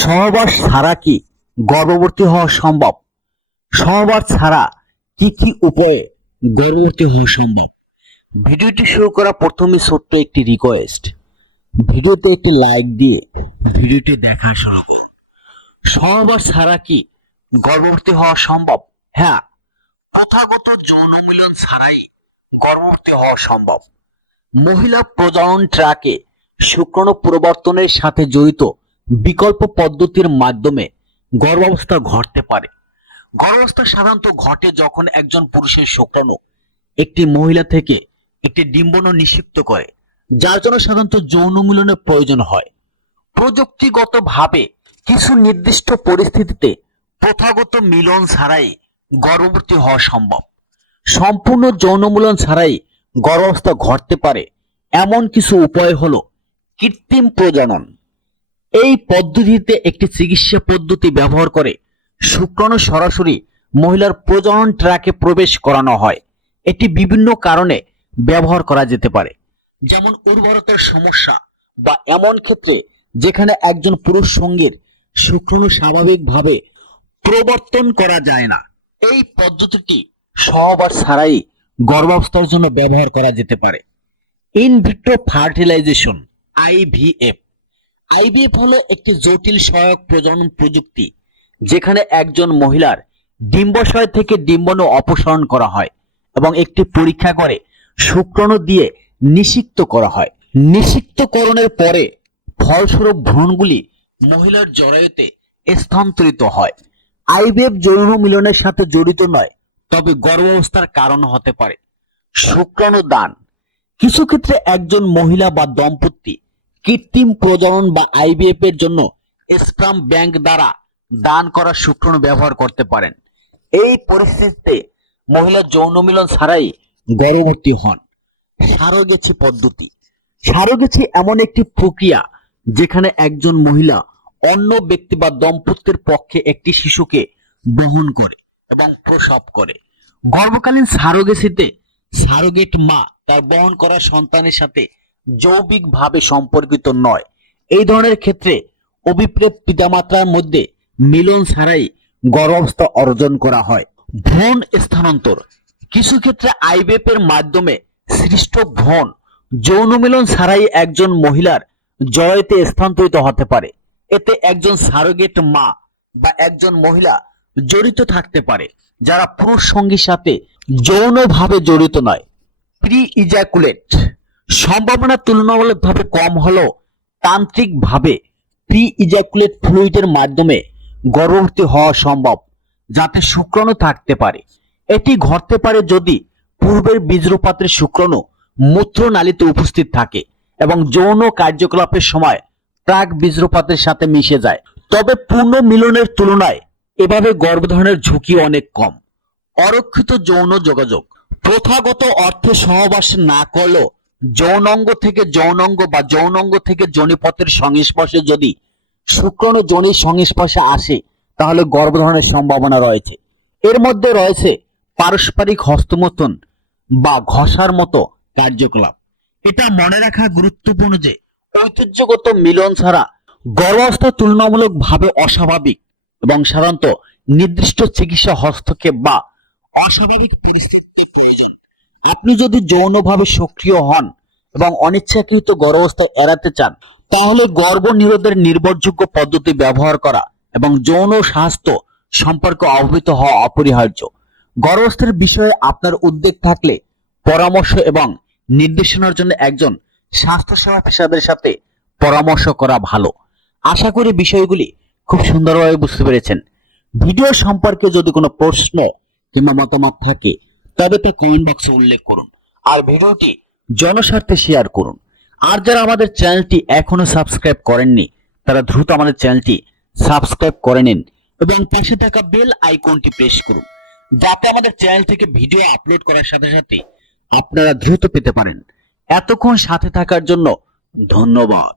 সহবাস ছাড়া কি গর্ভবতী হওয়া সম্ভব? সহবাস ছাড়া কি কি উপায়ে গর্ভবতী হওয়া সম্ভব? ভিডিওটি শুরু করা প্রথমে ছোট্ট একটি রিকোয়েস্ট, ভিডিওতে একটি লাইক দিয়ে ভিডিওটি দেখা শুরু করুন। সহবাস ছাড়া কি গর্ভবতী হওয়া সম্ভব? হ্যাঁ, প্রথাগত যৌন মিলন ছাড়াই গর্ভবতী হওয়া সম্ভব। মহিলা প্রজনন ট্র্যাকে শুক্রাণু পরিবর্তনের সাথে জড়িত বিকল্প পদ্ধতির মাধ্যমে গর্ভাবস্থা ঘটতে পারে। গর্ভাবস্থা সাধারণত ঘটে যখন একজন পুরুষের শুক্রাণু একটি মহিলা থেকে একটি ডিম্বাণু নিষিক্ত করে, যার জন্য সাধারণত যৌন মিলনের প্রয়োজন হয়। প্রযুক্তিগতভাবে কিছু নির্দিষ্ট পরিস্থিতিতে প্রথাগত মিলন ছাড়াই গর্ভবতী হওয়া সম্ভব। সম্পূর্ণ যৌন মিলন ছাড়াই গর্ভাবস্থা ঘটতে পারে এমন কিছু উপায় হলো কৃত্রিম প্রজনন। এই পদ্ধতিতে একটি চিকিৎসা পদ্ধতি ব্যবহার করে শুক্রাণু সরাসরি মহিলার প্রজনন ট্র্যাকে প্রবেশ করানো হয়। এটি বিভিন্ন কারণে ব্যবহার করা যেতে পারে, যেমন উর্বরতার সমস্যা বা এমন ক্ষেত্রে যেখানে একজন পুরুষ সঙ্গীর শুক্রাণু স্বাভাবিকভাবে প্রবর্তন করা যায় না। এই পদ্ধতিটি সহবাস ছাড়াই গর্ভাবস্থার জন্য ব্যবহার করা যেতে পারে। In vitro fertilization, IVF. IVF হলো একটি জটিল সহায়ক প্রজনন প্রযুক্তি যেখানে একজন মহিলার ডিম্বাশয় থেকে ডিম্বাণু অপসারণ করা হয় এবং একটি পরীক্ষা করে শুক্রাণু দিয়ে নিষিক্ত করা হয়। নিষিক্তকরণের পরে ফলস্বরূপ ভ্রূণগুলি মহিলার জরায়ুতে স্থানান্তরিত হয়। আইভিএফ যৌন মিলনের সাথে জড়িত নয়, তবে গর্ভাবস্থার কারণ হতে পারে। শুক্রাণু দান। কিছু ক্ষেত্রে একজন মহিলা বা দম্পতি কৃত্রিম প্রজনন বা আইভিএফ এর জন্য স্পার্ম ব্যাংক দ্বারা দান করা শুক্রাণু ব্যবহার করতে পারেন। এই পরিস্থিতিতে মহিলা যৌন মিলন ছাড়াই গর্ভবতী হন। সারোগেসি পদ্ধতি। সারোগেসি এমন একটি প্রক্রিয়া যেখানে একজন মহিলা অন্য ব্যক্তি বা দম্পতির পক্ষে একটি শিশুকে বহন করে এবং প্রসব করে। গর্ভকালীন সারোগেসিতে সারোগেট মা তার বহন করা সন্তানের সাথে যৌবিকভাবে সম্পর্কিত নয়। এই ধরনের ক্ষেত্রে অভিপ্রেত পিতামাতার মধ্যে মিলন ছাড়াই গর্ভাবস্থা অর্জন করা হয়। ভ্রূণ স্থানান্তর। কিছু ক্ষেত্রে আইভিএফ এর মাধ্যমে সৃষ্ট ভ্রূণ যৌন মিলন ছাড়াই একজন মহিলার জরায়ুতে স্থানান্তরিত হতে পারে। এতে একজন সারোগেট মা বা একজন মহিলা জড়িত থাকতে পারে যারা পুরুষ সঙ্গীর সাথে যৌনভাবে জড়িত নয়। Pre ejaculate. সম্ভাবনা তুলনামূলকভাবে কম হলেও তান্ত্রিকভাবে প্রি ইজাকুলেট ফ্লুইডের মাধ্যমে গর্ভবতী হওয়া সম্ভব, যাতে শুক্রাণু থাকতে পারে। এটি ঘটতে পারে যদি পূর্বের বীজপাত্রের শুক্রাণু মূত্রনালীতে উপস্থিত থাকে এবং যৌন কার্যকলাপের সময় প্রাক বীজপাত্রের সাথে মিশে যায়। তবে পূর্ণ মিলনের তুলনায় এভাবে গর্ভধারণের ঝুঁকি অনেক কম। অরক্ষিত যৌন যোগাযোগ। প্রথাগত অর্থে সহবাস না করলেও যৌনাঙ্গ থেকে যৌনাঙ্গ বা যৌনাঙ্গ থেকে যোনিপথের সংস্পর্শে যদি শুক্রাণু যোনির সংস্পর্শে আসে তাহলে গর্ভধারণের সম্ভাবনা রয়েছে। এর মধ্যে রয়েছে পারস্পরিক হস্তমৈথুন বা ঘষার মতো কার্যকলাপ। এটা মনে রাখা গুরুত্বপূর্ণ যে ঐতিহ্যগত মিলন ছাড়া গর্ভাবস্থা তুলনামূলকভাবে অস্বাভাবিক এবং সাধারণত নির্দিষ্ট চিকিৎসা হস্তক্ষেপ বা অস্বাভাবিক পরিস্থিতিতে প্রয়োজন। আপনি যদি যৌনভাবে সক্রিয় হন এবং অনিচ্ছাকৃত গর্ভাবস্থা এড়াতে চান তাহলে গর্ভনিরোধের নির্ভরযোগ্য পদ্ধতি ব্যবহার করা এবং যৌন স্বাস্থ্য সম্পর্কে অবহিত হওয়া অপরিহার্য। গর্ভাবস্থার বিষয়ে আপনার উদ্বেগ থাকলে পরামর্শ এবং নির্দেশনার জন্য একজন স্বাস্থ্যসেবা পেশাদারের সাথে পরামর্শ করা ভালো। আশা করি বিষয়গুলি খুব সুন্দরভাবে বুঝতে পেরেছেন। ভিডিও সম্পর্কে যদি কোনো প্রশ্ন কিংবা মতামত থাকে তবে তা কমেন্ট বক্সে উল্লেখ করুন আর ভিডিওটি জনস্বার্থে শেয়ার করুন। আর যারা আমাদের চ্যানেলটি এখনো সাবস্ক্রাইব করেননি তারা দ্রুত আমাদের চ্যানেলটি সাবস্ক্রাইব করে নিন এবং পাশে থাকা বেল আইকনটি প্রেস করুন যাতে আমাদের চ্যানেল থেকে ভিডিও আপলোড করার সাথে সাথে আপনারা দ্রুত পেতে পারেন। এতক্ষণ সাথে থাকার জন্য ধন্যবাদ।